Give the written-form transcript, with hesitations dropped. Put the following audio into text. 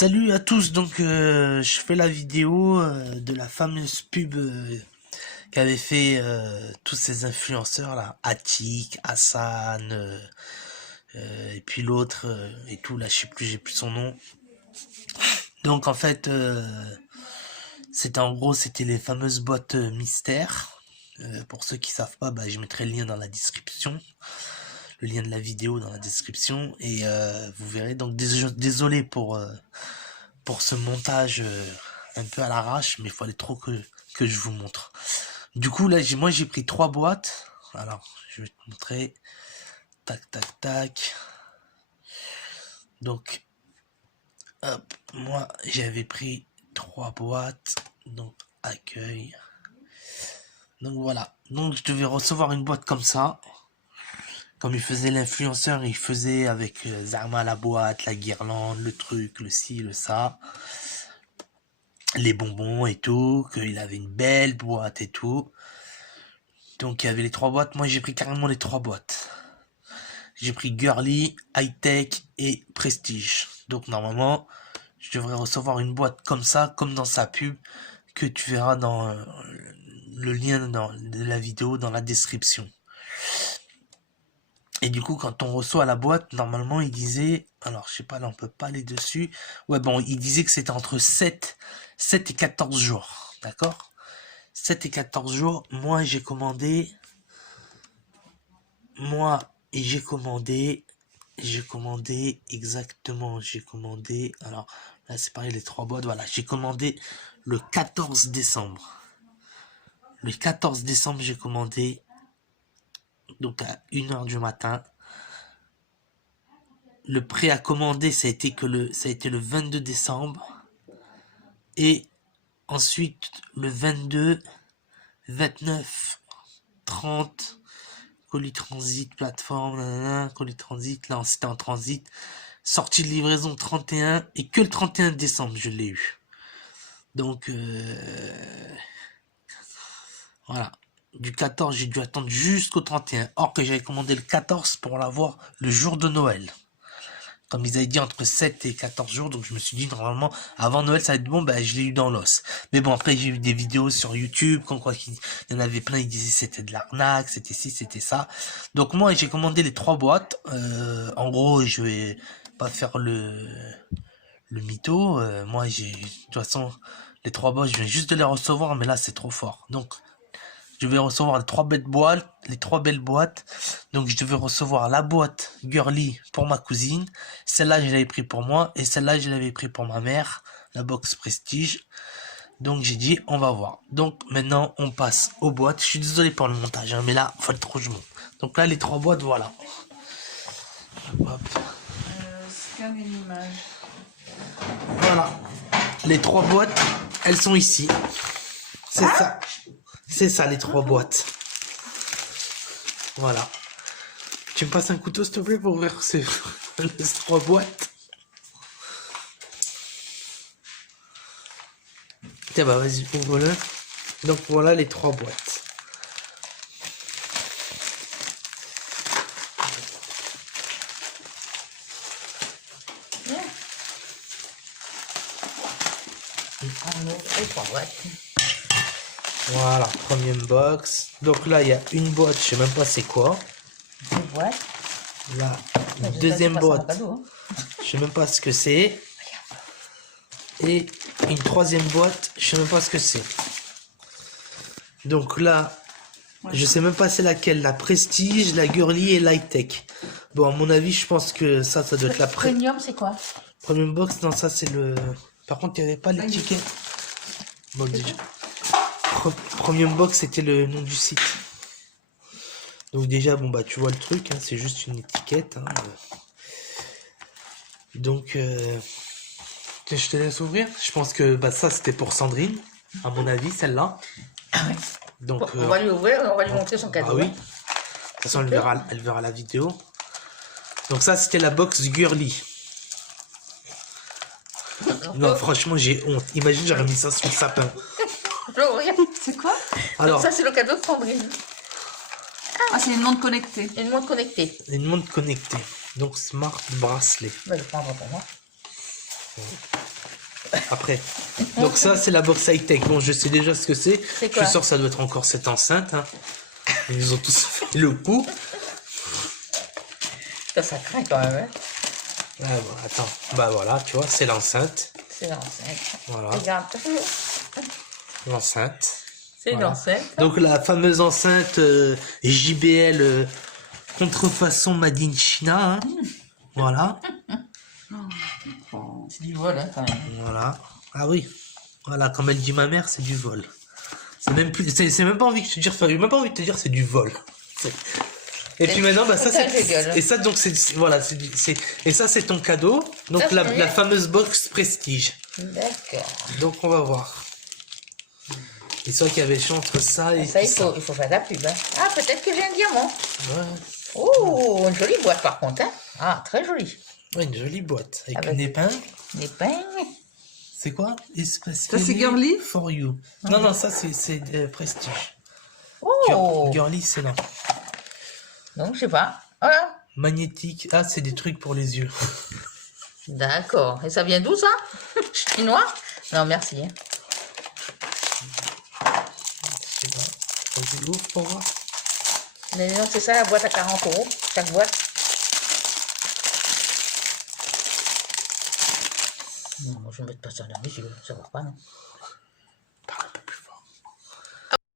Salut à tous, donc je fais la vidéo de la fameuse pub qu'avaient fait tous ces influenceurs là, Attic, Hassan, et puis l'autre et tout là, je sais plus, j'ai plus son nom. Donc en fait, c'était les fameuses boîtes mystères. Pour ceux qui savent pas, je mettrai le lien dans la description. Le lien de la vidéo dans la description et vous verrez. Donc désolé pour ce montage un peu à l'arrache, mais il fallait trop que je vous montre. Du coup là moi j'ai pris 3 boîtes. Alors je vais te montrer. Tac tac tac. Donc hop, moi j'avais pris 3 boîtes. Donc accueil. Donc voilà. Donc je devais recevoir une boîte comme ça. Comme il faisait l'influenceur, il faisait avec Zama la boîte, la guirlande, le truc, le ci, le ça, les bonbons et tout, qu'il avait une belle boîte et tout. Donc il y avait les 3 boîtes, moi j'ai pris carrément les 3 boîtes. J'ai pris Girly, High Tech et Prestige. Donc normalement, je devrais recevoir une boîte comme ça, comme dans sa pub, que tu verras dans le lien de la vidéo dans la description. Et du coup, quand on reçoit la boîte, normalement, il disait, alors je sais pas, là on peut pas aller dessus. Ouais, bon, il disait que c'était entre 7 et 14 jours, d'accord? 7 et 14 jours, moi j'ai commandé, alors là c'est pareil, les 3 boîtes, voilà, j'ai commandé le 14 décembre. Le 14 décembre, j'ai commandé, donc à 1h du matin. Le prêt à commander, ça a été le 22 décembre. Et ensuite, le 22, 29, 30, colis transit, plateforme, nanana, colis transit, là c'était en transit. Sortie de livraison 31, et que le 31 décembre, je l'ai eu. Donc, voilà. Du 14, j'ai dû attendre jusqu'au 31. Or que j'avais commandé le 14 pour l'avoir le jour de Noël. Comme ils avaient dit entre 7 et 14 jours, donc je me suis dit normalement avant Noël ça va être bon, je l'ai eu dans l'os. Mais bon, après j'ai eu des vidéos sur YouTube, comme quoi il y en avait plein, ils disaient c'était de l'arnaque, c'était ci, c'était ça. Donc moi j'ai commandé les 3 boîtes, en gros je vais pas faire le mytho, moi de toute façon les 3 boîtes je viens juste de les recevoir, mais là c'est trop fort. Donc je vais recevoir les 3 belles boîtes. Donc je devais recevoir la boîte Girly pour ma cousine. Celle-là, je l'avais pris pour moi. Et celle-là, je l'avais pris pour ma mère. La box Prestige. Donc j'ai dit, on va voir. Donc maintenant, on passe aux boîtes. Je suis désolé pour le montage, mais là, il faut trop que je monte. Donc là, les 3 boîtes, voilà. Hop. Scanner l'image. Voilà. Les 3 boîtes, elles sont ici. C'est ça. C'est ça, les 3 boîtes. Voilà. Tu me passes un couteau, s'il te plaît, pour ouvrir ces 3 boîtes. Tiens, vas-y, ouvre-le. Donc, voilà les 3 boîtes. Voilà, première box. Donc là, il y a une boîte, je sais même pas c'est quoi. Une boîte. Là, une deuxième boîte, je sais même pas ce que c'est. Et une troisième boîte, je sais même pas ce que c'est. Donc là, je sais même pas c'est laquelle, la Prestige, la Girly et l'High Tech. Bon, à mon avis, je pense que ça doit être la Premium, c'est quoi? Première box, non, ça c'est le... Par contre, il n'y avait pas l'étiquette. Bon, déjà... Premium box, c'était le nom du site. Donc déjà, bon tu vois le truc, hein, c'est juste une étiquette. Hein. Donc, je te laisse ouvrir. Je pense que ça c'était pour Sandrine, à mon avis, celle-là. Donc, on va lui ouvrir, on va lui montrer son cadeau. Ah oui. De toute façon, elle verra la vidéo. Donc ça, c'était la box Girly. Non, franchement, j'ai honte. Imagine, j'aurais mis ça sur le sapin. C'est quoi? Alors, ça, c'est le cadeau de Sandrine. Ah, c'est une montre connectée. Une montre connectée. Une montre connectée. Donc, Smart Bracelet. Je vais le prendre pour moi. après. Donc ça, c'est la box high-tech. Bon, je sais déjà ce que c'est. C'est Je quoi? suis sûr que ça doit être encore cette enceinte. Hein. Ils ont tous fait le coup. Ça craint quand même, hein. Ah, bon, attends, bah voilà, tu vois, c'est l'enceinte. C'est l'enceinte. Voilà, Regarde. l'enceinte. C'est Voilà. l'enceinte. Donc la fameuse enceinte JBL contrefaçon Made in China. Hein. Voilà. C'est du vol, hein, quand même. Voilà. Ah oui. Voilà, comme elle dit ma mère, c'est du vol. C'est même plus, c'est même pas envie de te dire, j'ai même pas envie de te dire c'est du vol. Et puis maintenant, bah ça c'est, et ça donc c'est, voilà, et ça c'est ton cadeau. Donc Ça, la fameuse box Prestige. D'accord. Donc on va voir. Et soit qu'il y avait entre ça et Ça, il ça. faut faire la pub, hein. Ah, peut-être que j'ai un diamant. Ouais. Oh, une jolie boîte par contre, hein. Ah, très jolie. Ouais, une jolie boîte avec Avec une épingle. Des pains. C'est quoi? Ça c'est Girly? For you. Non, non, ça c'est Prestige. Oh. Girly, c'est là. Donc, je sais pas. Voilà. Magnétique. Ah, c'est des trucs pour les yeux. D'accord. Et ça vient d'où, ça? Chinois? Non, merci. Hein. Je sais pas. Vas-y, ouvre pour voir. Mais non, c'est ça, la boîte à 40 €. Chaque boîte. Non, moi, je ne vais mettre pas ça dans mes yeux. Ça va pas, non.